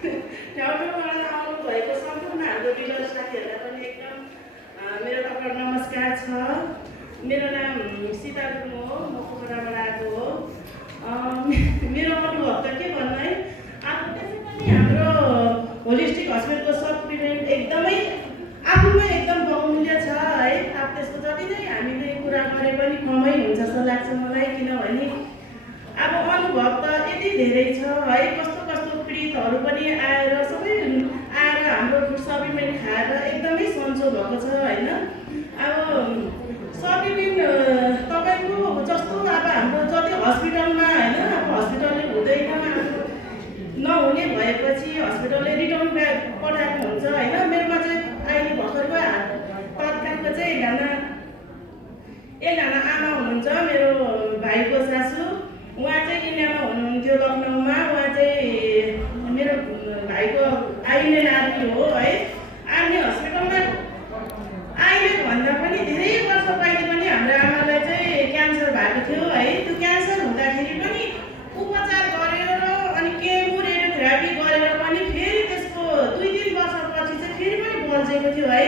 ठाउँ ठाउँबाट आउनुभएको सम्पूर्ण हाम्रो डिलर साथीहरूलाई पनि एकदम मेरो तर्फबाट नमस्कार छ। मेरो नाम सीता गुरुङ हो, म पोखराबाट आएको हो। मेरो अनुभव त के भन्नु है, अब त्यसै पनि हाम्रो होलिस्टिक हस्पिटलको सप्लिमेन्ट एकदमै आफूमै एकदम बहुमूल्य छ है। अब त्यसको जति नै हामीले कुरा गरे पनि कमै हुन्छ जस्तो लाग्छ मलाई, किनभने अब अनुभव त यति धेरै छ है। कस्तो कस्तो पीडितहरू पनि आएर सबै आएर हाम्रो फुड सप्लिमेन्ट खाएर एकदमै सन्चो भएको छ होइन। अब सप्लिमेन्ट तपाईँको जस्तो अब हाम्रो जति हस्पिटलमा होइन, अब हस्पिटलले हुँदैन, नहुने भएपछि हस्पिटलले रिटर्न ब्याक पठाएको हुन्छ होइन। मेरोमा चाहिँ अहिले भर्खरको तत्कालको चाहिँ एकजना आमा हुनुहुन्छ, मेरो भाइको सासू। उहाँ चाहिँ इन्डियामा हुनुहुन्थ्यो, लखनऊमा। उहाँ चाहिँ मेरो भाइको आइन्डियन आर्मी हो है। आर्मी हस्पिटलमा अहिले भन्दा पनि धेरै वर्ष पहिले पनि हाम्रो आमालाई चाहिँ क्यान्सर भएको थियो है। त्यो क्यान्सर हुँदाखेरि पनि उपचार गरेर अनि केमो रेडियोथेरापी गरेर पनि फेरि त्यसको 2-3 वर्षपछि चाहिँ फेरि पनि बल्झेको थियो है।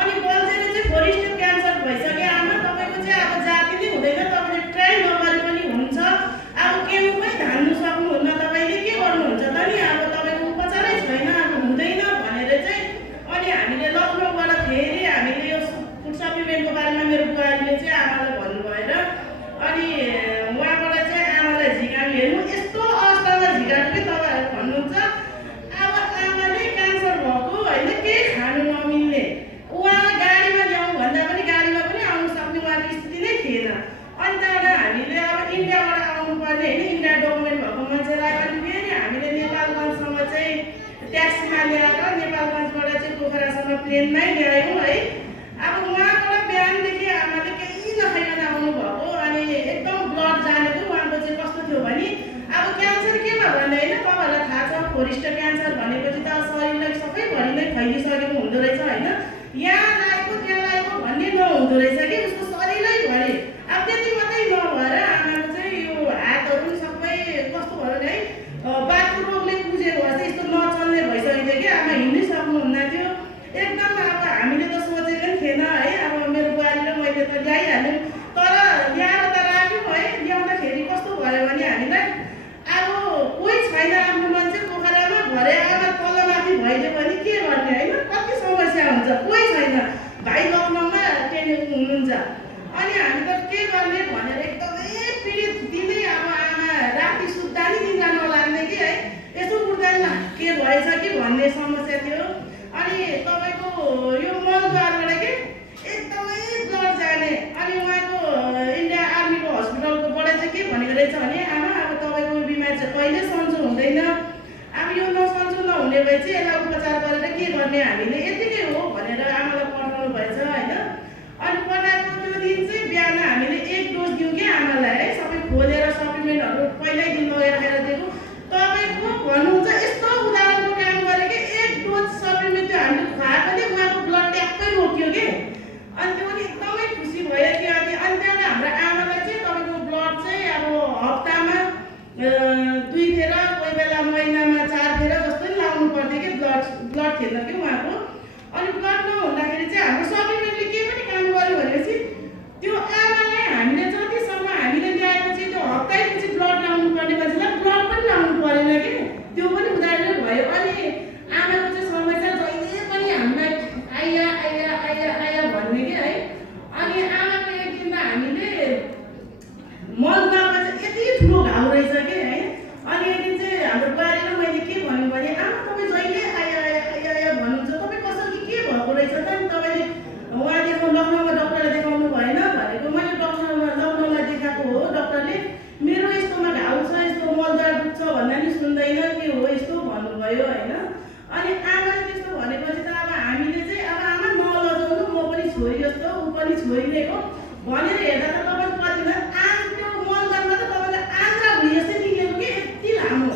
अनि बल्झेर चाहिँ 4 स्टेज क्यान्सर भइसक्यो आमा। तपाईँको चाहिँ अब जाति नै हुँदैन, तपाईँले ट्राई नगरे पनि हुन्छ। अब केमो पनि धान्नु सक्नुहुन्न, तपाईँले के गर्नुहुन्छ त नि, अब तपाईँको उपचारै छैन, अब हुँदैन भनेर चाहिँ अनि हामीले लखनऊबाट फेरि हामीले यो फुड सप्लिमेन्टको बारेमा मेरो बुहारीले चाहिँ आमालाई भन्नुभएर अनि उहाँबाट चाहिँ आमालाई झिकामी हेर्नु यस्तो अवस्थामा झिकाएको कि तपाईँहरू भन्नुहुन्छ अब आमाले क्यान्सर भएको होइन, केही खानु नमिल्ने, उहाँलाई गाडीमा ल्याउँ भन्दा पनि गाडीमा पनि आउनु सक्ने उहाँको स्थिति नै थिएन। अनि त्यहाँबाट हामीले अब इन्डियाबाट आउनुपर्ने होइन, इन्डिया डकुमेन्ट भएको मान्छेलाई अनि फेरि हामीले नेपालगञ्जसम्म चाहिँ ट्याक्सीमा ल्याएर नेपालगञ्जबाट चाहिँ पोखरासम्म प्लेनमै ल्यायौँ है। अब उहाँबाट बिहानदेखि आमाले केही नखाइकन आउनुभएको अनि एकदम ब्लड जानेको। उहाँको चाहिँ कस्तो थियो भने अब क्यान्सर केमा भन्ने होइन, तपाईँहरूलाई थाहा छ 4 स्टेज क्यान्सर भनेपछि त शरीरलाई सबैभरि नै फैलिसकेको हुँदो रहेछ होइन। यहाँ लागेको त्यहाँ लागेको भन्ने नहुँदो रहेछ कि उसको शरीरैभरि। अब त्यति मात्रै नभएर आमाको चाहिँ यो हातहरू पनि सबै कस्तो भयो भने है, बातको रोगले पुजेको जस्तै यस्तो नचल्ने भइसकेको थियो कि आमा हिँड्नै सक्नुहुन्न थियो एकदम। अब हामीले त सोचेको पनि थिएन है। अब मेरो बुहारी र मैले त ल्याइहाल्यौँ, तर ल्याएर त राख्यौँ है। ल्याउँदाखेरि कस्तो भयो भने हामीलाई अब कोही छैन आफ्नो मान्छे पोखरामा, भरे आमा तलमाथि भइदियो भने के गर्ने होइन, कति समस्या हुन्छ, कोही छैन, भाइ लखनऊमा ट्रेनिङ हुनुहुन्छ। अनि हामी त के गर्ने भनेर एकदमै पीडित दिनै अब आमा राति सुत्दा नि निद्रा नलाग्ने कि है, यसो उठ्दैन के भएछ कि भन्ने समस्या थियो। अनि तपाईँको यो मलद्वारबाट के एकदमै ब्लड जाने। अनि उहाँको इन्डिया आर्मीको हस्पिटलकोबाट चाहिँ के भनेको रहेछ भने आमा अब तपाईँको बिमारी चाहिँ कहिले सन्चो हुँदैन, अब यो नसन्चो नहुने भए चाहिँ यसलाई उपचार गरेर के गर्ने, हामीले यतिकै हो भनेर आमालाई पठाउनु भएछ होइन। अनि पठाएको त्यो दिन चाहिँ बिहान हामीले 1 डोज दिउँ कि आमालाई है, सबै खोलेर सप्लिमेन्टहरू पहिल्यै दिन लगेर खाएर दिएको। तपाईँको भन्नुहुन्छ यस्तो उदाहरणको काम गरे कि 1 डोज सप्लिमेन्ट त्यो हामीले खुवाएको थियो, उहाँको ब्लड ट्याक्कै रोक्यो कि। अनि त्यो पनि एकदमै खुसी भयो कि। अनि त्यहाँबाट हाम्रो आमालाई चाहिँ तपाईँको ब्लड चाहिँ अब हप्तामा 2 फेर, कोही बेला महिनामा 4 फेर जस्तो नि लाउनु पर्थ्यो कि ब्लड थिएन कि उहाँको। अनि ब्लड नहुँदाखेरि चाहिँ हाम्रो सप्लिमेन्टले के पनि काम गर्यो भनेपछि त्यो आमालाई हामीले जतिसम्म हामीले ल्याएपछि त्यो हप्तैपछि ब्लड लाउनु पर्ने मान्छेलाई ब्लड पनि लाउनु परेन कि, त्यो पनि उदाहरण भयो। अनि आमाको चाहिँ समस्या जहिले पनि हामीलाई आइया आइया आइया आइया भन्ने कि है। अनि आमाको एक दिन त हामीले मलद्वारमा चाहिँ यति ठुलो घाउ रहेछ कि है। अनि एक दिन चाहिँ हाम्रो बुहारी र मैले के भन्यौँ भने आमा तपाईँ जहिले आइया आइया आइया आइया भन्नुहुन्छ, तपाईँ कसरी के भएको रहेछ त नि, तपाईँले उहाँ देखाउनु लखनऊमा डक्टरले देखाउनु भएन भनेको। मैले लखनऊलाई देखाएको हो, डक्टरले मेरो यस्तोमा घाउ छ, यस्तो मलद्वार दुख्छ भन्दा नि सुन्दैन, के हो यस्तो भन्नुभयो होइन। अनि आमाले त्यस्तो भनेपछि त अब हामीले चाहिँ अब आमा नलजाउनु, म पनि छोरी जस्तो ऊ पनि छोरी नै हो भनेर हेर्दा त तपाईँको कतिमा त्यो मलद्वारमा त तपाईँलाई आन्द्रा भुइँ जस्तै निक्लेको कि यति लामो।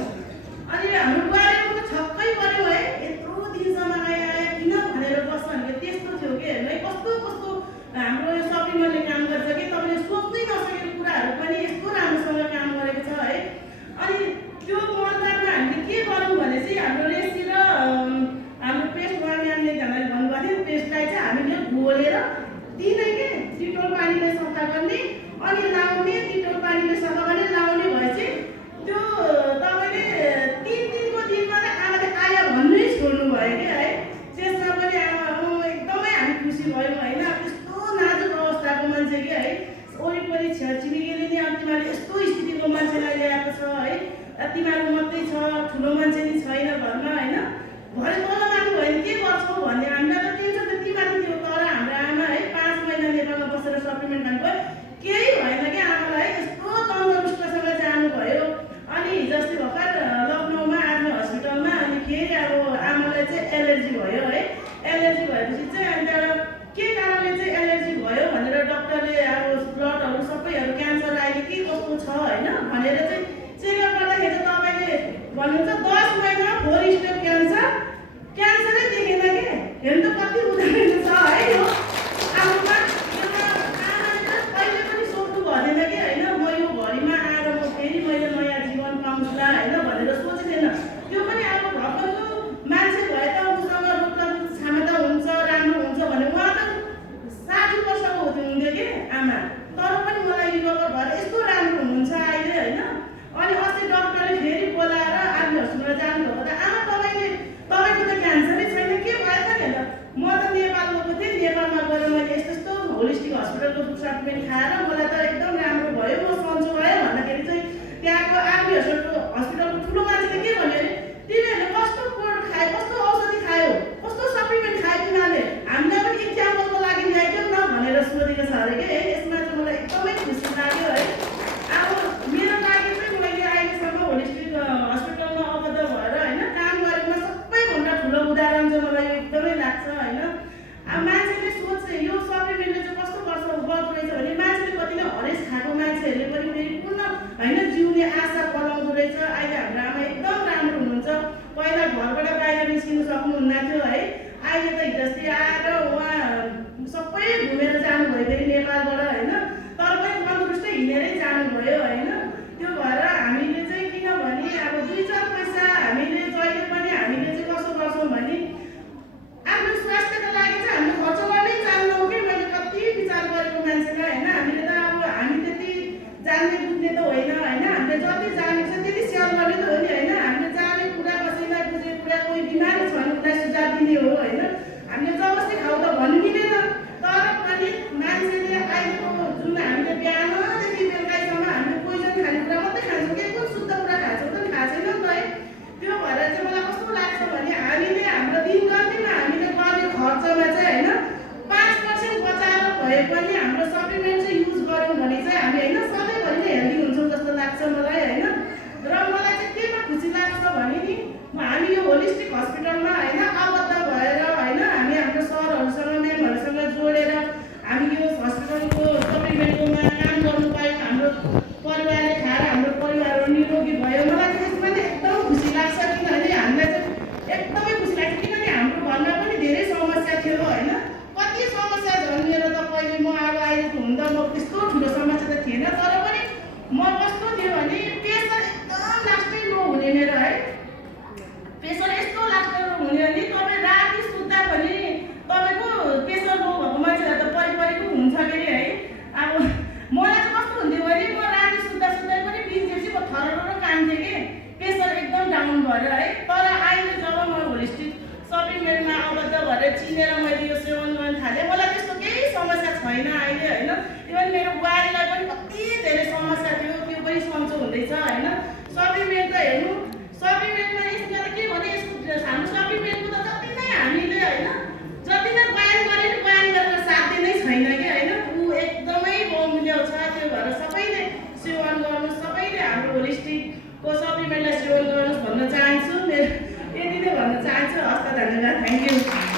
अनि हाम्रो बुहारीको त छक्कै पऱ्यो है, यत्रो दिनसम्म आयो आयो किन भनेर बस्छ भने त्यस्तो थियो कि हेर्नु है, कस्तो कस्तो हाम्रो यो सप्लिमेन्टले काम गर्छ कि तपाईँले सोच्नै नसकेको कुराहरू पनि यस्तो राम्रोसँग काम गरेको छ है। अनि त्यो मलद्वारमा हामीले के गरौँ भनेपछि हाम्रो समयमा 4 स्टेप क्यान्सरै देखेन के। हेर्नु त कति उदाहरण छ है यो आफूमा। आमाले कहिले पनि सोच्नु भएन कि होइन म यो घडीमा आएर म फेरि मैले नयाँ जीवन पाउँछुला होइन भनेर सोचेन। त्यो पनि अब भर्खरको मान्छे भए त उसँग रोगप्रतिरोधक क्षमता हुन्छ, राम्रो हुन्छ भने उहाँ त 60 वर्षको हुनुहुन्थ्यो कि आमा, तर पनि मलाई रिकभर भएर यस्तो राम्रो हुनुहुन्छ अहिले होइन। अनि अस्ति डक्टरले फेरि बोलाएर आर्मी हस्पिटल जानुभएको त आमा तपाईँको त क्यान्सरै छैन, के भयो त नि? म त नेपाल गएको थिएँ, नेपालमा गएर मैले यस्तो होलिस्टिक हस्पिटलको ट्रिटमेन्ट खाएर मलाई त एकदम राम्रो भयो, म सन्चो भयो भन्दाखेरि चाहिँ त्यहाँको आर्मी हस्पिटलको ठुलो मान्छेले के भन्यो अरे तिमीहरूले कस्तो कोड खायो, कस्तो औषधि खायो, कस्तो सप्लिमेन्ट खायो तिमीहरूले, हामीलाई पनि इक्जाम्पलको लागि ल्याइदियो न भनेर सोधेको छ अरे कि। यसमा चाहिँ मलाई एकदमै खुसी लाग्यो है। अब मेरो लागि चाहिँ मैले अहिलेसम्म होलिस्टिक हस्पिटलमा अबद्ध भएर होइन काम गरेकोमा सबैभन्दा ठुलो उदाहरण चाहिँ मलाई यो एकदमै लाग्छ होइन। अब मान्छेले सोध्छ यो सप्लिमेन्टले चाहिँ कस्तो गर्दो रहेछ भने मान्छेले कति नै हरेस खाएको मान्छेहरूले पनि फेरि पूर्ण होइन जिउने आशा बनाउँदो रहेछ। अहिले हाम्रो आमा एकदम राम्रो हुनुहुन्छ। पहिला घरबाट बाहिर निस्किनु सक्नुहुन्न थियो है, अहिले त हिजोस्ति आएर उहाँ सबै घुमेर जानुभयो फेरि नेपालबाट होइन, तर पनि तन्दुरुस्तै हिँडेरै जानुभयो होइन। त्यो भएर हामीले चाहिँ किनभने अब 2-4 पैसा हामीले जहिले पनि हामीले चाहिँ कसो गर्छौँ भने आफ्नो स्वास्थ्यको लागि चाहिँ हामीले खर्च गर्नै चाहन्नौँ कि। मैले कति विचार गरेको मान्छेलाई होइन, हामीले त अब हामी त्यति जान्ने बुझ्ने त होइन होइन, हामीले जति जानेको छ त्यति सेयर गर्ने त हो नि होइन। हामीले जाने कुरा कसैलाई बुझेको कुरा कोही बिमारी छ भने उसलाई सुझाव दिने हो होइन। हामीले जबरजस्ती खाऊ त भन्नु मिलेन, तर पनि मान्छेले अहिलेको जुन हामीले बिहानदेखि बेलुकासम्म हामीले पोइजन खाने कुरा मात्रै खान्छौँ कि कुन शुद्ध कुरा खान्छौँ त थाहा छैन नि त है। त्यो भएर चाहिँ मलाई कस्तो लाग्छ भने हामीले हाम्रो दिनगतिमा हामीले गर्ने खर्चमा चाहिँ होइन 5% बचाएर भए पनि हाम्रो सप्लिमेन्ट चाहिँ युज गऱ्यौँ भने चाहिँ हामी होइन सधैँभरि नै हेल्दी हुन्छौँ जस्तो लाग्छ मलाई होइन। र मलाई चाहिँ केमा खुसी लाग्छ भने नि हामी यो होलिस्टिक हस्पिटलमा होइन आबद्ध भएर होइन हामी हाम्रो सरहरूसँग म्यामहरूसँग जोडेर हामी यो हस्पिटलको सप्लिमेन्टकोमा काम गर्नु पायौँ। हाम्रो परिवारले खाएर हाम्रो परिवारहरू निरोगी भयो। मलाई चाहिँ यसमा चाहिँ एकदम खुसी लाग्छ किनभने हामीलाई चाहिँ एकदमै खुसी लाग्छ किनभने हाम्रो घरमा पनि धेरै समस्या थियो होइन। कति समस्या झन्डिएर त पहिले म अब आएको हुँदा म त्यस्तो ठुलो समस्या त थिएन, तर पनि म कस्तो थियो भने प्रेसर एकदम लास्टै लो हुने मेरो है। प्रेसर यस्तो लास्टै लो हुने भने तपाईँ राति सुत्दा पनि तपाईँको प्रेसर लो भएको मान्छेलाई त परिपरिको हुन्छ के अरे है। अब मलाई चाहिँ कस्तो हुन्थ्यो भने म राति सुत्दा पनि बिचपछि म थरर कान्थेँ कि प्रेसर एकदम डाउन भएर है। तर अहिले जब म होलिस्टिक सप्लिमेन्टमा अबद्ध भएर चिनेर मैले यो सेवन गर्न थालेँ, मलाई त्यस्तो केही समस्या छैन अहिले होइन। इभन मेरो बुहारीलाई पनि कति धेरै समस्या थियो, त्यो पनि सन्चो हुँदैछ होइन। सप्लिमेन्ट त हेर्नु सप्लिमेन्टमा यसमा त के भने यसको हाम्रो सप्लिमेन्टको त जति नै हामीले होइन जति नै बयान गरे नि बयान गरेर साध्य नै छैन कि होइन। ऊ एकदमै बहुमूल्य छ। त्यो भएर सबैले सेवन गर्नुहोस्, सबैले हाम्रो होलिस्टिकको सप्लिमेन्टलाई सेवन गर्नुहोस् भन्न चाहन्छु। मेरो यति नै भन्न चाहन्छु। हस् त, धन्यवाद, थ्याङ्क यू।